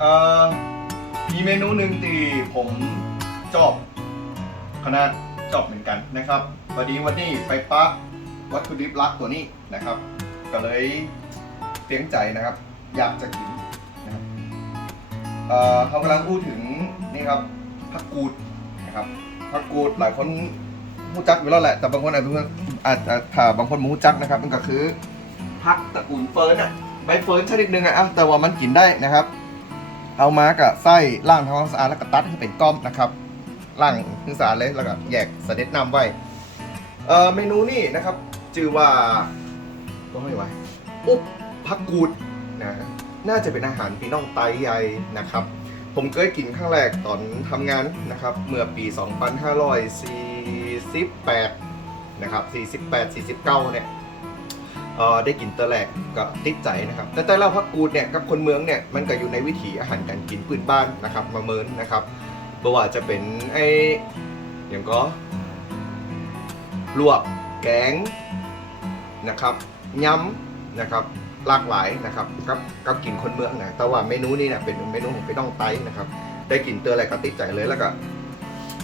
เอ่อมีเมนูหนึ่งที่ผมชอบคณะชอบเหมือนกันนะครับพอดีวันนี้ไปปะวัตถุดิบลักตัวนี้นะครับ ก็เลยเตียมใจนะครับ อยากจะกินนะครับเอ่อเขากำลังพูดถึงนี่ครับผักกูดนะครับผักกูดหลายคนรู้จักอยู่แล้วแหละแต่บางคนอาจจะอาจจะถ้าบางคนมู้จักนะครับ มันก็คือผักตระกูลเฟิร์นอะใบเฟิร์นชนิดหนึ่งอะอะแต่ว่ามันกินได้นะครับ เอามากับไส้ล่างทำความสะอาดแล้วก็ตัดให้เป็นก้อมนะครับล่างให้สะอาดเลยแล้วก็แยกเสด็จน้ำไว้เอ่อเมนูนี่นะครับชื่อว่าก็ไม่ไหวอุ๊บผักกูดนะน่าจะเป็นอาหารปีน้องไตใหญ่นะครับ ผมเคยกินครั้งแรกตอนทำงานนะครับ เมื่อปี 2548 นะครับ 48 49 เนี่ยเออได้กินตัวแรกก็ติดใจนะครับ แต่แต่เล่าพักกูดเนี่ยกับคนเมืองเนี่ยมันก็อยู่ในวิถีอาหารการกินพื้นบ้านนะครับ มาเมินนะครับบ่ว่าจะเป็นไออย่างก็ลวกแกงนะครับยำนะครับหลากหลายนะครับกับกับกินคนเมืองนะแต่ว่าเมนูนี้เนี่ยเป็นเมนูของพี่น้องไต้นะครับ ได้กินเตออะไรก็ติดใจเลยแล้วก็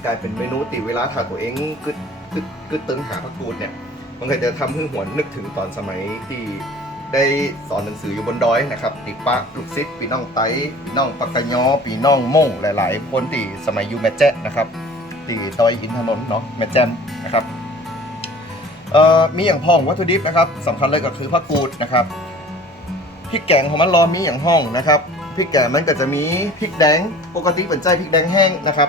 กลายเป็นเมนูตีเวลาถ้าตัวเองกึดกึดกึดตึงหาผักกูดเนี่ย มันก็จะทำให้หวนนึกถึงตอนสมัยที่ได้สอนหนังสืออยู่บนดอยนะครับติปะลูกซิดปีน้องไต้ปีน้องปักกะยอปีน้องม่งหลาย ๆ คนที่สมัยอยู่แม่แจ้นะครับที่ดอยอินทนนท์เนาะแม่แจ่มนะครับมีอย่างพองวัตถุดิบนะครับสำคัญเลยก็คือผักกูดนะครับพริกแกงของมันรอมีอย่างห้องนะครับพริกแกงมันก็จะมีพริกแดงปกติเป็นใจพริกแดงแห้งนะครับ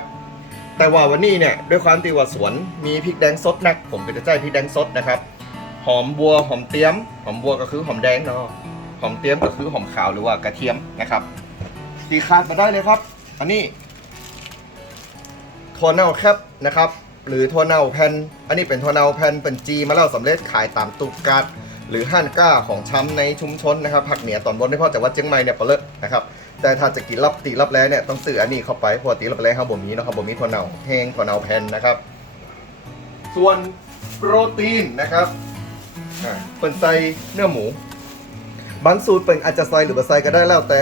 แต่ว่าวันนี้เนี่ยด้วยความที่ว่าสวนมีพริกแดงสดนัก ผมก็จะใช้พริกแดงสดนะครับ หอมบัวหอมเตี้ยม หอมบัวก็คือหอมแดงเนาะหอมเตี้ยมก็คือหอมขาวหรือว่ากระเทียมนะครับตีขาดมาได้เลยครับ อันนี้ถั่วเน่าแคบนะครับ หรือถั่วเน่าแผ่นอันนี้เป็นถั่วเน่าแผ่นเป็นจีมาแล้วสำเร็จขายตามตุกกาด หรือห้านก้าของช้ำในชุมชนนะครับภาคเหนือตอนบนได้พอจากวัดเชียงใหม่เนี่ยเปลดนะครับแต่ถ้าจะกินรับตีรับแร้เนี่ยต้องซื้ออันนี้เข้าไปพราะว่าตีรับแร้เขาบ่มีนะครับบ่มีถั่วเน่าแห้งถั่วเน่าแผ่นนะครับ ส่วนโปรตีนนะครับเป็นใส่เนื้อหมูบางสูตรเป็นอาจจะใส่หรือไม่ใส่ก็ได้แล้วแต่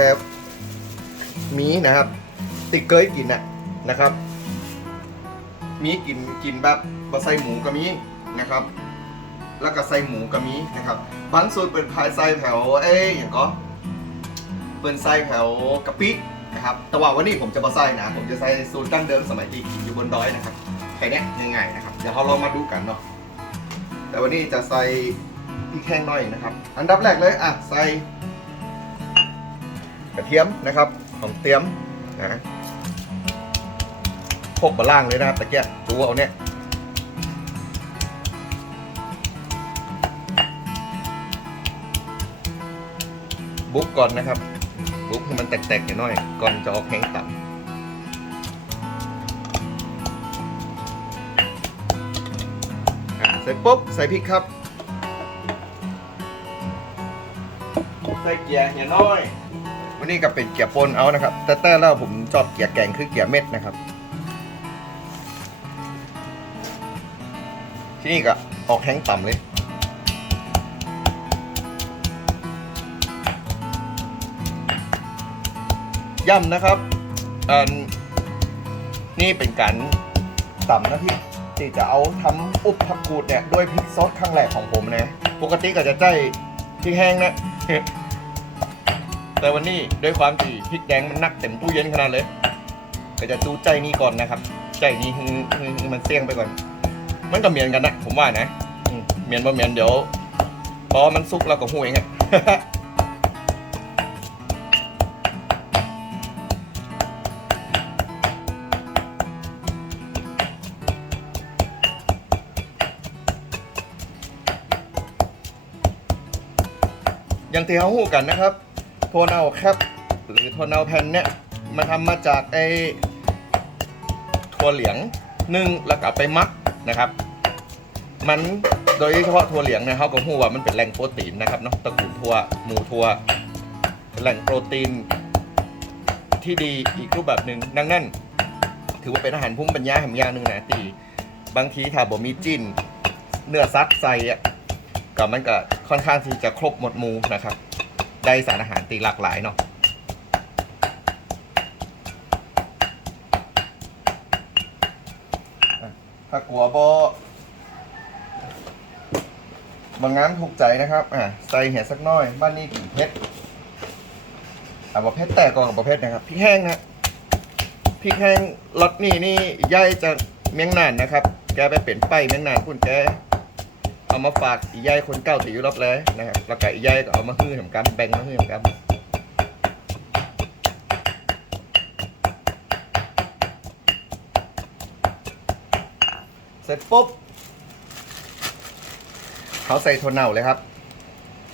มีนะครับ ติเคยกินน่ะนะครับ มีกินกินแบบบ่ใส่หมูก็มีนะครับ แล้วก็ใส่หมูก็มีนะครับบางสูตรเป็นพายใส่แถวเอ้ยอย่างก็เป็นไส้แถวกะปินะครับ แต่ว่าวันนี้ผมจะมาใส่นะ ผมจะใส่สูตรดั้งเดิมสมัยที่กินอยู่บนดอยนะครับแค่เนี้ยง่ายๆนะครับ เดี๋ยวเราลองมาดูกันเนาะ แต่วันนี้จะใส่พริกแห้งหน่อยนะครับ อันดับแรกเลยอะใส่กระเทียมนะครับของเตรียมนะพกบะล่างเลยนะครับตะเกียบดูเอาเนี่ย บุกก่อนนะครับ บุกให้มันแตกๆหน่อยก่อนจะออกแห้งต่ำใส่ปุ๊บใส่พริกครับ ใส่เกียร์เหี่ยน้อย วันนี้ก็เป็นเกียร์ปนเอานะครับ แต่แต่แล้วผมชอบเกียร์แกงคือเกียร์เม็ดนะครับ ที่นี่ก็ออกแห้งต่ำเลย ย่ำนะครับอันนี่เป็นการต่ำนะพี่ที่จะเอาทำอุบผักกูดเนี่ยด้วยพริกซอสข้างแรกของผมนะปกติก็จะใจพริกแห้งนะแต่วันนี้ด้วยความที่พริกแดงมันนักเต็มตู้เย็นขนาดเลย ก็จะดูใจนี้ก่อนนะครับ ใจนี้มันเสี่ยงไปก่อน มันก็เหมียนกันนะผมว่านะเหมียนบ่เหมียนเดี๋ยวพอมันสุกเราก็หูเองอะ อย่างที่เขาหู้กันนะครับโทนเอาแคปหรือโทนเอาแผ่นเนี่ยมันทำมาจากไอ้ถั่วเหลียงนึ่งแล้วก็ไปมักนะครับ มันโดยเฉพาะถั่วเหลียงเนี่ยเขาก็หู้ว่ามันเป็นแหล่งโปรตีนนะครับเนาะตระกูลถั่วหมูถั่วแหล่งโปรตีนที่ดีอีกรูปแบบหนึ่งดังนั้น ถือว่าเป็นอาหารพุ่มปัญญาแห่งอย่างหนึ่งนะตีบางทีถ้าบ่มีจิ้นเนื้อซัดใส่อะก็มันก็ ค่อนข้างที่จะครบหมดมูนะครับ ได้สารอาหารตีหลากหลายเนาะถ้ากลัวบอบางงามถูกใจนะครับ อ่าใส่เห็ดสักน้อย บ้านนี้กี่เพชรอ่าบอเพชรแตกก่อนกับบเพชรนะครับพริกแห้งนะพริกแห้งรสนี่นี่ย่อยจะเมียงนานนะครับ แกไปเปลี่ยนไปเมียงนานคุณแก เอามาฝากอีย่ายคนเก่าที่อยู่รอบเลยนะครับแล้วก็อีย่ายก็เอามาฮื้อทำกันแบ่งมาฮื้อทำกันเสร็จปุ๊บเขาใส่ถั่วเน่าเลยครับ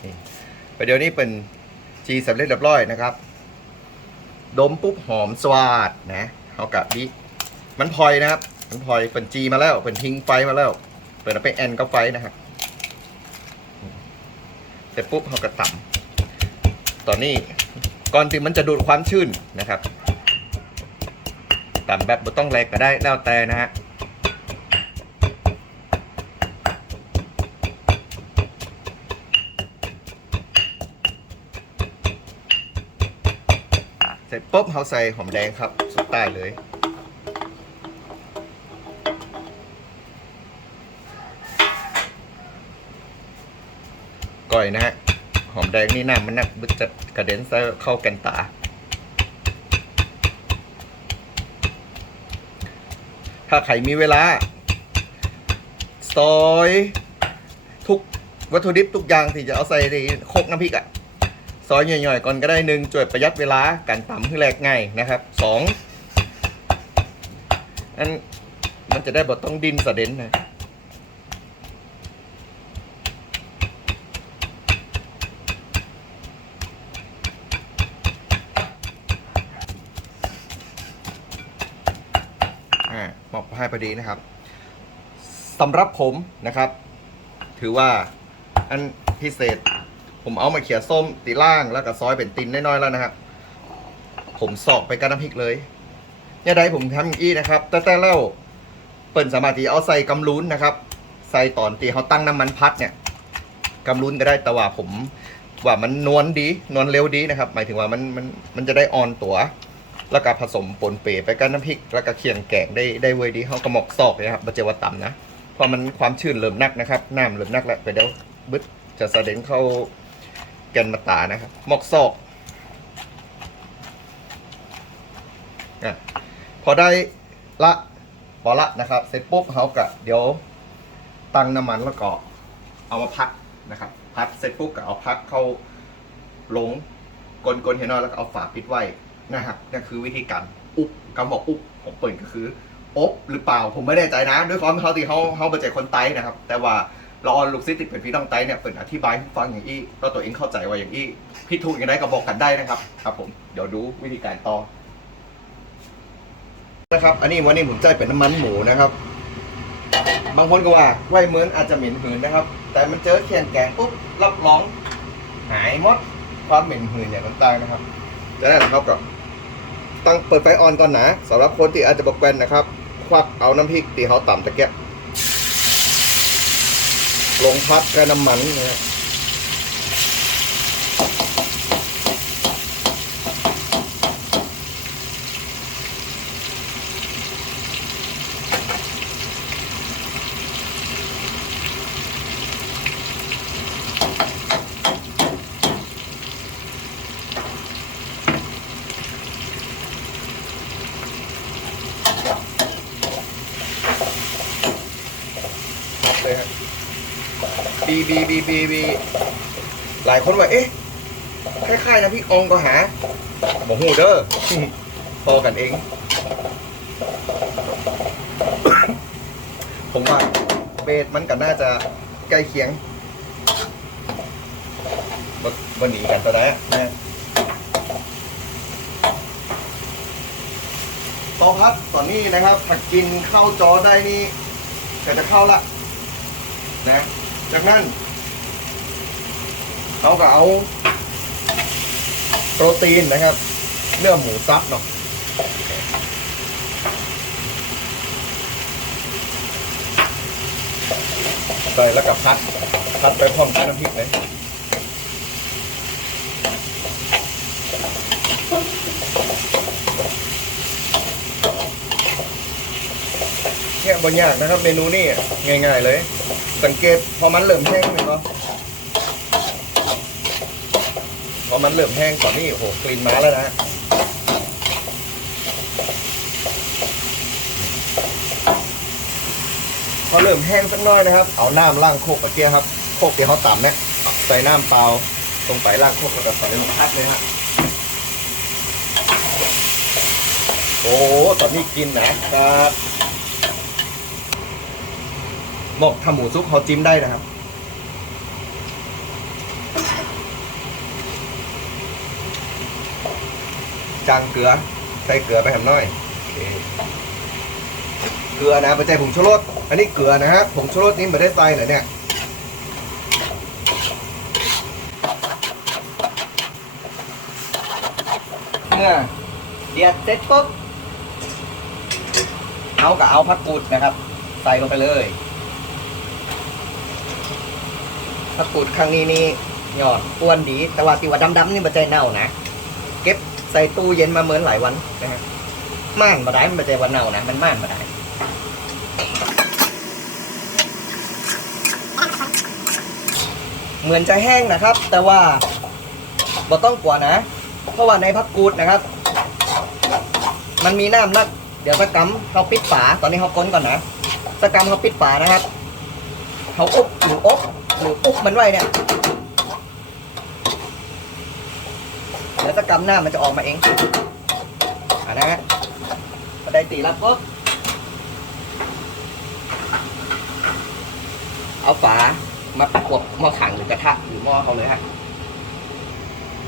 นี่ประเดี๋ยวนี้เป็นจีสำเร็จเรียบร้อยนะครับ ดมปุ๊บหอมสวาดนะเขากะดิมันพลอยนะครับ มันพลอยเป็นจีมาแล้วเป็นทิ้งไฟมาแล้วเปิดเอาไปแอนก็ไฟนะครับ เสร็จปุ๊บเขากระต่ำตอนนี้ก่อนที่มันจะดูดความชื้นนะครับต่ำแบบไม่ต้องแรงก็ได้แล้วแต่นะฮะเสร็จปุ๊บเขาใส่หอมแดงครับสุดใต้เลย ก่อยนะฮะ หอมแดงนี่น้ำมันนักบึดจะกระเด็นเข้ากันตา ถ้าใครมีเวลาซอยทุกวัตถุดิบทุกอย่างที่จะเอาใส่ในโคกน้ำพริกอะซอยย่อยๆก่อนก็ได้หนึ่งช่วยประหยัดเวลาการตำให้แรกง่ายนะครับสองอันมันจะได้บทต้องดินสะเด็นนะ อ่าหมอบ ให้พอดีนะครับสำหรับผมนะครับ ถือว่าอันพิเศษ ผมเอามาเขียส้มตีล่างแล้วก็ซอยเป็นตินน้อยๆแล้วนะครับ ผมสอกไปกับน้ำพริกเลยเนี่ยได้ผมทำอย่างนี้นะครับ แต่แต่แล้วเปิ่นสามารถที่เอาใส่กำลุนนะครับ ใส่ตอนที่เขาตั้งน้ำมันพัดเนี่ยกำลุนก็ได้แต่ว่าผมว่ามันนวลดีนวลเร็วดีนะครับ หมายถึงว่ามันมันมันจะได้อ่อนตัว แล้วก็ผสมปนเปไปกับน้ำพริก แล้วก็เคียงแกงได้ได้เวยดีเขากระหมอกซอกเลยนะครับบัจเจวต่ำนะเพราะมันความชื้นเริ่มนักนะครับน้ำเริ่มนักแล้วไปเดี๋ยวบึดจะสะเด็นเข้าแกนมาตานะครับหมอกซอกอะพอได้ละพอละนะครับ เสร็จปุ๊บเขากะเดี๋ยวตั้งน้ำมันแล้วก็เอามาพักนะครับพักเสร็จปุ๊บก็เอาพักเข้าลงกลนๆเห็นนอยแล้วก็เอาฝาปิดไว้ นะครับนี่คือวิธีการอุบคำบอกอุบของเปิดก็คืออบหรือเปล่าผมไม่แน่ใจนะ ด้วยความที่เขาตีเขาเขาเป็นใจคนไต้นะครับ แต่ว่าเราเอาลูกซิติเป็นพี่น้องไต้เนี่ยเปิดอธิบายให้ฟังอย่างอี้เราตัวเองเข้าใจว่าอย่างอี้พี่ถูกอย่างไรก็บอกกันได้นะครับครับ ผมเดี๋ยวดูวิธีการต่อนะครับ อันนี้วันนี้ผมใจเป็นน้ำมันหมูนะครับ บางคนก็ว่าไหวเหมือนอาจจะเหม็นหืนนะครับ แต่มันเจอเคียงแกงปุ๊บรับรองหายหมดความเหม็นหืนอย่างต่างๆนะครับจากนั้นเราก็ ตั้งเปิดไฟออนก่อนนะสำหรับคนที่อาจจะบอกแกวนนะครับ ควักเอาน้ำพริกตีเขาต่ำตะเกียบลงพัดกับน้ำมันนะครับ บีบีบีบีบีหลายคนว่าเอ๊ะคล้ายๆนะพี่องก็หาบอกหูเด้อพอกันเอง ผมว่าเบสมันก็น่าจะใกล้เคียงบนหนีกันตัวไหนอะนะต่อพัดตอนนี้นะครับถ้ากินเข้าจอได้นี่ก็จะเข้าละนะ จากนั้นเราก็เอาโปรตีนนะครับ เนื้อหมูซับเนาะใส่แล้วก็พัด พัดไปพร้อมกับน้ำพริกเลยเนี่ยบนยากนะครับ เมนูนี่ง่าย ๆ เลย สังเกตพอมันเริ่มแห้งเลยเนาะพอมันเริ่มแห้งตอนนี้โอ้โหกลิ่นมาแล้วนะพอเริ่มแห้งสักน้อยนะครับ เอาน้ำล้างโคกกระเทียครับ โคกที่เขาต่ำเนี่ยใส่น้ำเปล่าลงไปล้างโคกแล้วก็ใส่ลงพัดเลยฮะโอ้ตอนนี้กินนะครับ บอกทำหมูซุปเขาจิ้มได้นะครับ จางเกลือ ใส่เกลือไปทำน้อยเคเกลือนะไปใจผงชูรสอันนี้เกลือนะฮะผงชูรสนี่ไม่ได้ใส่เหรอเนี่ยเมื่อเดียดเสร็จปุ๊บเอากับเอาพัดกูดนะครับ ใส่ลงไปเลย พัดกูดครั้งนี้นี่ยอดอ้วนดี แต่ว่าติว่าดำๆนี่มันใจเน่านะ เก็บใส่ตู้เย็นมาเหมือนหลายวันนะฮะม่านมาได้มันไม่ใช่วันเน่านะ มันม่านมาได้เหมือนจะแห้งนะครับ แต่ว่าบ่ต้องกลัวนะ เพราะว่าในพักกูดนะครับ มันมีน้ำนัก เดี๋ยวสกรรมเขาปิดฝา ตอนนี้เขาก้นก่อนนะสกรรมเขาปิดฝานะครับ เขาอบหรืออบหรืออุบมันไว้เนี่ยแล้วถ้กำหน้ามันจะออกมาเองอันนะฮะพอได้ตีแล้วปุ๊บเอาฝามาปวะบมาขังหรือกระทะหรือหม้อเขาเลยฮะ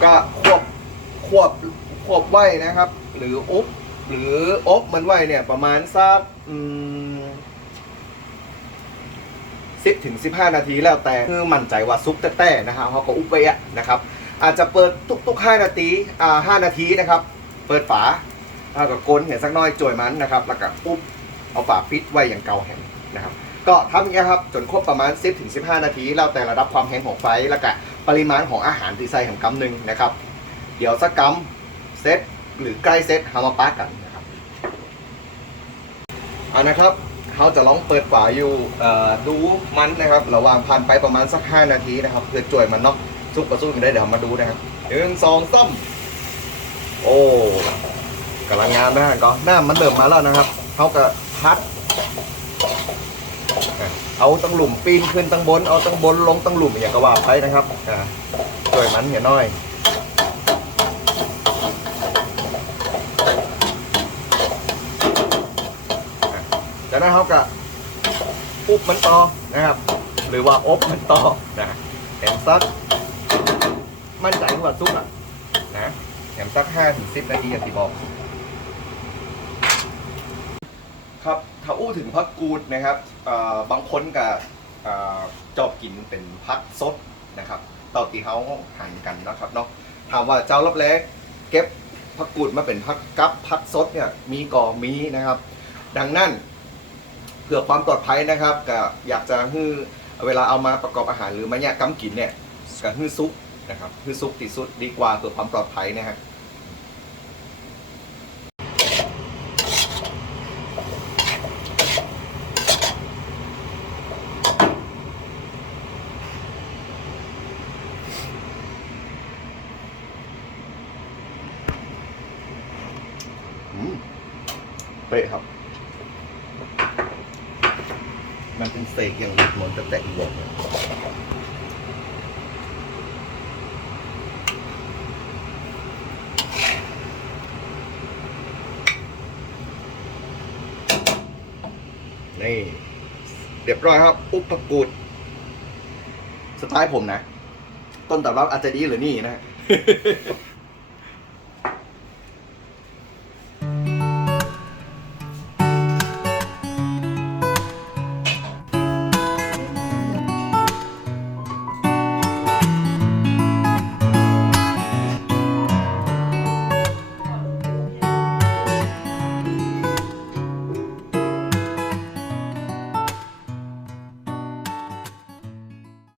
ก็ควบควบควบไว้นะครับ หรืออุบหรืออบมันไว้เนี่ย ประมาณสักอืม สิบถึง15 นาทีแล้วแต่คือมั่นใจว่าซุปแต่แต่นะฮะเขาก็อุบไว้อะนะครับ อาจจะเปิดทุกๆ 5 นาทีอ่า5นาทีนะครับ เปิดฝาแล้วก็กลเห็นสักน้อยจ่วยมันนะครับ แล้วก็ปุ๊บเอาฝาปิดไว้อย่างเก่าแห้งนะครับ ก็ทำอย่างนี้ครับจนครบประมาณ 10ถึง15 นาที แล้วแต่ระดับความแห้งของไฟแล้วก็ปริมาณของอาหารที่ใส่ของกำหนึ่งนะครับ เดี๋ยวสักกำเซตหรือใกล้เซตหามาปากันนะครับเอานะครับ เขาจะลองเปิดฝาอยู่ดูมันนะครับระหว่างผ่านไปประมาณสัก 5 นาทีนะครับเพื่อจ่วยมันเนาะซุปกับซุปกันได้เดี๋ยวมาดูนะครับหนึ่งสองซ้ำโอ้กำลังงามนะก็หน้ามันเริ่มมาแล้วนะครับเขาก็พัด เอาตั้งหลุมปีนขึ้นตั้งบน เอาตั้งบนลงตั้งหลุมอย่างกระว่าไปนะครับอ่าช่วยมันเห็นน้อย จากนั้นเขาก็ปุ๊บมันต่อนะครับ หรือว่าอบมันต่อนะแถมซัก มั่นใจว่าซุปอะนะแถมสักห้าถึงสิบนาทีอย่างที่บอก ครับถ้าอู้ถึงพักกูดนะครับบางคนกับเอ่อจอบกินเป็นพักสดนะครับต่าตีเฮาหั่นกันนะครับเนาะถามว่าเจ้ารับแรกเก็บพักกูดมาเป็นพักกับพักสดเนี่ยมีก่อมีนะครับ ดังนั้น เพื่อความปลอดภัยนะครับก็อยากจะให้เวลาเอามาประกอบอาหารหรือมาแยกกำกินเนี่ยก็ให้อซุปนะครับให้อซุปที่สุดดีกว่าเพื่อความปลอดภัยนะครับเป๊ะครับ มันเป็นเสกอย่างหลุดหมดแต่แต่อีกวงนี่เรียบร้อยครับ อุปปกูดสไตล์ผมนะ ต้นตำรับอาจจะดีหรือนี่นะ